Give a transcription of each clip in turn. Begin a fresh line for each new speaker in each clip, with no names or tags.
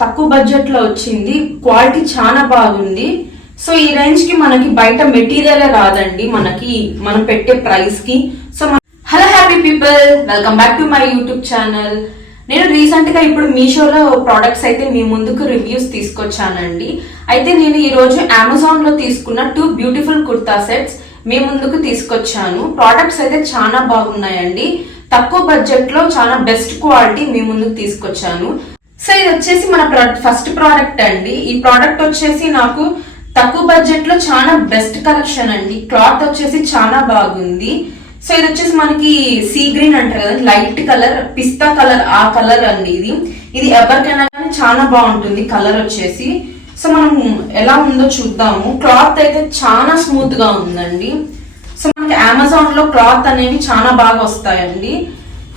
తక్కువ బడ్జెట్లో వచ్చింది. క్వాలిటీ చాలా బాగుంది. సో ఈ రేంజ్కి మనకి బయట మెటీరియల్ రాదండి మనకి మనం పెట్టే ప్రైస్కి. So hello happy people welcome back to my YouTube channel నేను రీసెంట్గా ఇప్పుడు మీషోలో ప్రోడక్ట్స్ అయితే మీ ముందుకు రివ్యూస్ తీసుకొచ్చానండి. అయితే నేను ఈ రోజు అమెజాన్లో తీసుకున్న టూ బ్యూటిఫుల్ కుర్తా సెట్స్ మీ ముందుకు తీసుకొచ్చాను. ప్రోడక్ట్స్ అయితే చాలా బాగున్నాయండి. తక్కువ బడ్జెట్లో చాలా బెస్ట్ క్వాలిటీ మీ ముందుకు తీసుకొచ్చాను. సో ఇది వచ్చేసి మన ఫస్ట్ ప్రోడక్ట్ అండి. ఈ ప్రోడక్ట్ వచ్చేసి నాకు తక్కువ బడ్జెట్లో చాలా బెస్ట్ కలెక్షన్ అండి. క్లాత్ వచ్చేసి చాలా బాగుంది. సో ఇది వచ్చేసి మనకి సీ గ్రీన్ అంటారు కదా లైట్ కలర్ పిస్తా కలర్ ఆ కలర్ అండి ఇది. ఇది ఎవరికైనా కానీ చాలా బాగుంటుంది కలర్ వచ్చేసి. సో మనం ఎలా ఉందో చూద్దాము. క్లాత్ అయితే చాలా స్మూత్గా ఉందండి. సో మనకి అమెజాన్లో క్లాత్ అనేవి చాలా బాగా వస్తాయండి.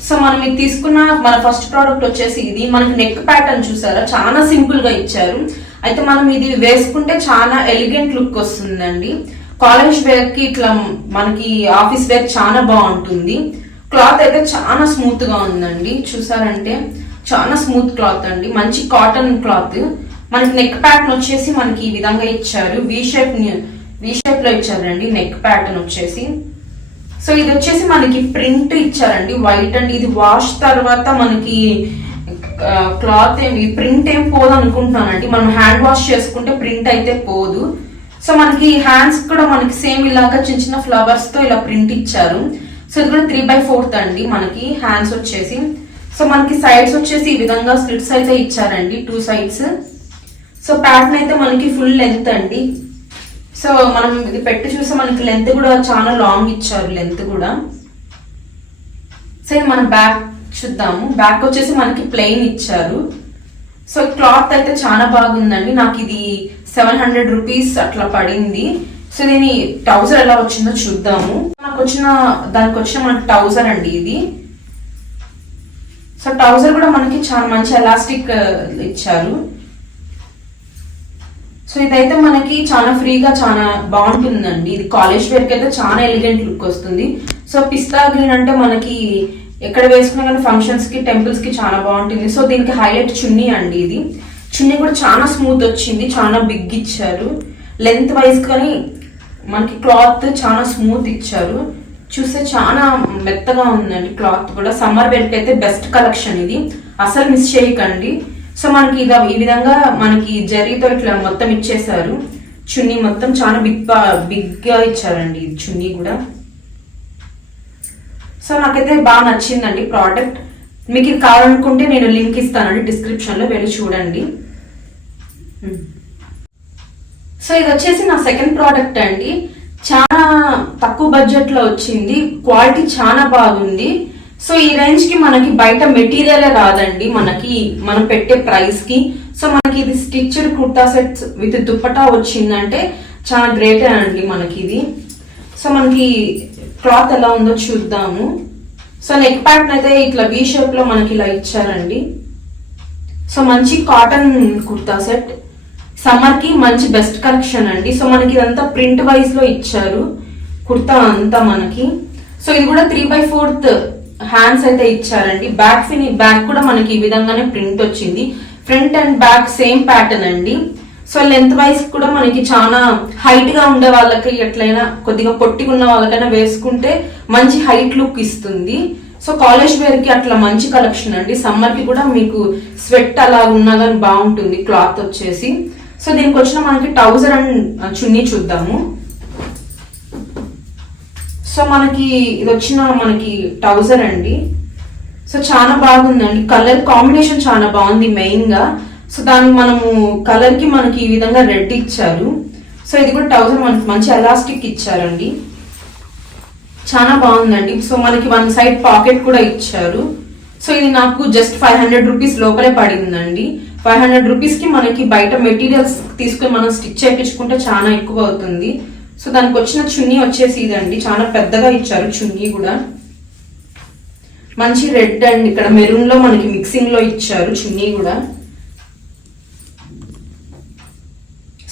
సో మనం ఇది తీసుకున్న మన ఫస్ట్ ప్రోడక్ట్ వచ్చేసి ఇది. మనకి నెక్ ప్యాటర్న్ చూసారా? చాలా సింపుల్గా ఇచ్చారు. అయితే మనం ఇది వేసుకుంటే చాలా ఎలిగెంట్ లుక్ వస్తుందండి. కాలేజ్ వేర్కి ఇట్లా మనకి ఆఫీస్ వేర్ చాలా బాగుంటుంది. క్లాత్ అయితే చాలా స్మూత్గా ఉందండి. చూసారంటే చాలా స్మూత్ క్లాత్ అండి. మంచి కాటన్ క్లాత్ మనకి నెక్ ప్యాటర్న్ వచ్చేసి మనకి ఈ విధంగా ఇచ్చారు. వి షేప్ వి షేప్లో ఇచ్చారండి. నెక్ ప్యాటర్న్ వచ్చేసి. సో ఇది వచ్చేసి మనకి ప్రింట్ ఇచ్చారండి. వైట్ అండ్ ఇది వాష్ తర్వాత మనకి క్లాత్ ఏమి ప్రింట్ ఏం పోదు అనుకుంటున్నానండి మనం హ్యాండ్ వాష్ చేసుకుంటే ప్రింట్ అయితే పోదు. సో మనకి హ్యాండ్స్ కూడా మనకి సేమ్ ఇలాగా చిన్న చిన్న ఫ్లవర్స్తో ఇలా ప్రింట్ ఇచ్చారు. సో ఇది కూడా త్రీ బై ఫోర్త్ అండి మనకి హ్యాండ్స్ వచ్చేసి. సో మనకి సైడ్స్ వచ్చేసి ఈ విధంగా స్లిట్స్ అయితే ఇచ్చారండి టూ సైడ్స్ సో ప్యాటర్న్ అయితే మనకి ఫుల్ లెంత్ అండి. సో మనం ఇది పెట్టి చూస్తే మనకి లెంత్ కూడా చాలా లాంగ్ ఇచ్చారు లెంత్ కూడా. సో మనం బ్యాక్ చూద్దాము. బ్యాక్ వచ్చేసి మనకి ప్లెయిన్ ఇచ్చారు. సో క్లాత్ అయితే చాలా బాగుందండి. నాకు ఇది సెవెన్ హండ్రెడ్ రూపీస్ అట్లా పడింది. సో నేను టౌజర్ ఎలా వచ్చిందో చూద్దాము. నాకు వచ్చిన దానికి వచ్చిన మనకి ట్రౌజర్ అండి ఇది. సో ట్రౌజర్ కూడా మనకి చాలా మంచి ఎలాస్టిక్ ఇచ్చారు. సో ఇదైతే మనకి చాలా ఫ్రీగా చాలా బాగుంటుందండి. ఇది కాలేజ్ వేర్కి అయితే చాలా ఎలిగెంట్ లుక్ వస్తుంది. సో పిస్తా గ్రీన్ అంటే మనకి ఎక్కడ వేసుకున్నా కానీ ఫంక్షన్స్కి టెంపుల్స్కి చాలా బాగుంటుంది. సో దీనికి హైలైట్ చున్నీ అండి ఇది. చున్నీ కూడా చాలా స్మూత్ వచ్చింది చాలా బిగ్ ఇచ్చారు. లెంత్ వైజ్ కానీ మనకి క్లాత్ చాలా స్మూత్ ఇచ్చారు. చూస్తే చాలా మెత్తగా ఉందండి క్లాత్ కూడా. సమ్మర్ వేర్కి అయితే బెస్ట్ కలెక్షన్ ఇది. అసలు మిస్ చేయకండి. సో మనకి ఇది ఈ విధంగా మనకి జరీతో ఇట్లా మొత్తం ఇచ్చేసారు చున్నీ మొత్తం చాలా బిగ్ బిగ్గా uh, ఇచ్చారండి చున్నీ కూడా. సో నాకైతే బాగా నచ్చిందండి ప్రోడక్ట్ మీకు ఇది కావాలనుకుంటే నేను లింక్ ఇస్తానండి డిస్క్రిప్షన్లో వెళ్ళి చూడండి. సో ఇది వచ్చేసి నా సెకండ్ ప్రోడక్ట్ అండి. చాలా తక్కువ బడ్జెట్లో వచ్చింది. క్వాలిటీ చాలా బాగుంది. సో ఈ రేంజ్కి మనకి బయట మెటీరియల్ రాదండి. మనకి మనం పెట్టే ప్రైస్కి. సో మనకి ఇది stitched kurta sets with dupatta వచ్చిందంటే చాలా గ్రేట్ అండి మనకి ఇది. సో మనకి క్లాత్ ఎలా ఉందో చూద్దాము. సో నెక్ ప్యాటర్న్ అయితే ఇట్లా వీ షేప్లో మనకి ఇలా ఇచ్చారండి. సో మంచి కాటన్ కుర్తా సెట్ సమ్మర్కి మంచి బెస్ట్ కలెక్షన్ అండి. సో మనకి ఇదంతా ప్రింట్ వైజ్లో ఇచ్చారు. కుర్తా అంతా మనకి. సో ఇది కూడా త్రీ బై ఫోర్త్ హ్యాండ్స్ అయితే ఇచ్చారండి. బ్యాక్ ఫిని బ్యాక్ కూడా మనకి ఈ విధంగానే ప్రింట్ వచ్చింది. Front and back same pattern అండి. సో లెంత్ వైజ్ కూడా మనకి చాలా హైట్గా ఉండే వాళ్ళకి ఎట్లయినా కొద్దిగా పొట్టిగా ఉన్న వాళ్ళకైనా వేసుకుంటే మంచి హైట్ లుక్ ఇస్తుంది. సో కాలేజ్ వేర్కి అట్లా మంచి కలెక్షన్ అండి. సమ్మర్కి కూడా మీకు స్వెట్ అలా ఉన్నా కానీ బాగుంటుంది క్లాత్ వచ్చేసి. సో దీనికి వచ్చిన మనకి ట్రౌజర్ అండ్ చున్నీ చూద్దాము. సో మనకి ఇది వచ్చిన మనకి ట్రౌజర్ అండి. సో చాలా బాగుందండి. కలర్ కాంబినేషన్ చాలా బాగుంది మెయిన్గా సో దానికి మనము కలర్కి మనకి ఈ విధంగా రెడ్ ఇచ్చారు. సో ఇది కూడా ట్రౌజర్ మనకి మంచి ఎలాస్టిక్ ఇచ్చారండి. చాలా బాగుందండి. సో మనకి వన్ సైడ్ పాకెట్ కూడా ఇచ్చారు. సో ఇది నాకు జస్ట్ ఫైవ్ హండ్రెడ్ రూపీస్ లోపలే పడిందండి. ఫైవ్ హండ్రెడ్ రూపీస్కి మనకి బయట మెటీరియల్స్ తీసుకుని మనం స్టిచ్ చేయించుకుంటే చాలా ఎక్కువ అవుతుంది. సో దానికి వచ్చిన చున్నీ వచ్చేసి ఇదండి. చాలా పెద్దగా ఇచ్చారు చున్నీ కూడా. మంచి రెడ్ అండ్ ఇక్కడ మెరూన్లో మనకి మిక్సింగ్లో ఇచ్చారు చున్నీ కూడా.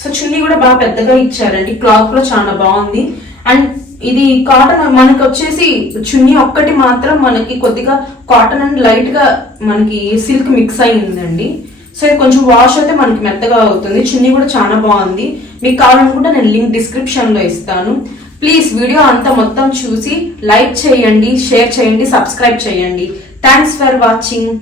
సో చున్నీ కూడా బాగా పెద్దగా ఇచ్చారండి. క్లాత్లో చాలా బాగుంది. అండ్ ఇది కాటన్ మనకి వచ్చేసి చున్నీ ఒక్కటి మాత్రం మనకి కొద్దిగా కాటన్ అండ్ లైట్గా మనకి సిల్క్ మిక్స్ అయిందండి సో ఇది కొంచెం వాష్ అయితే మనకి మెత్తగా అవుతుంది. చున్నీ కూడా చాలా బాగుంది. మీకు కావాలనుకుంటే నేను లింక్ డిస్క్రిప్షన్లో ఇస్తాను. ప్లీజ్ వీడియో అంతా మొత్తం చూసి లైక్ చేయండి షేర్ చేయండి సబ్స్క్రైబ్ చేయండి. Thanks for watching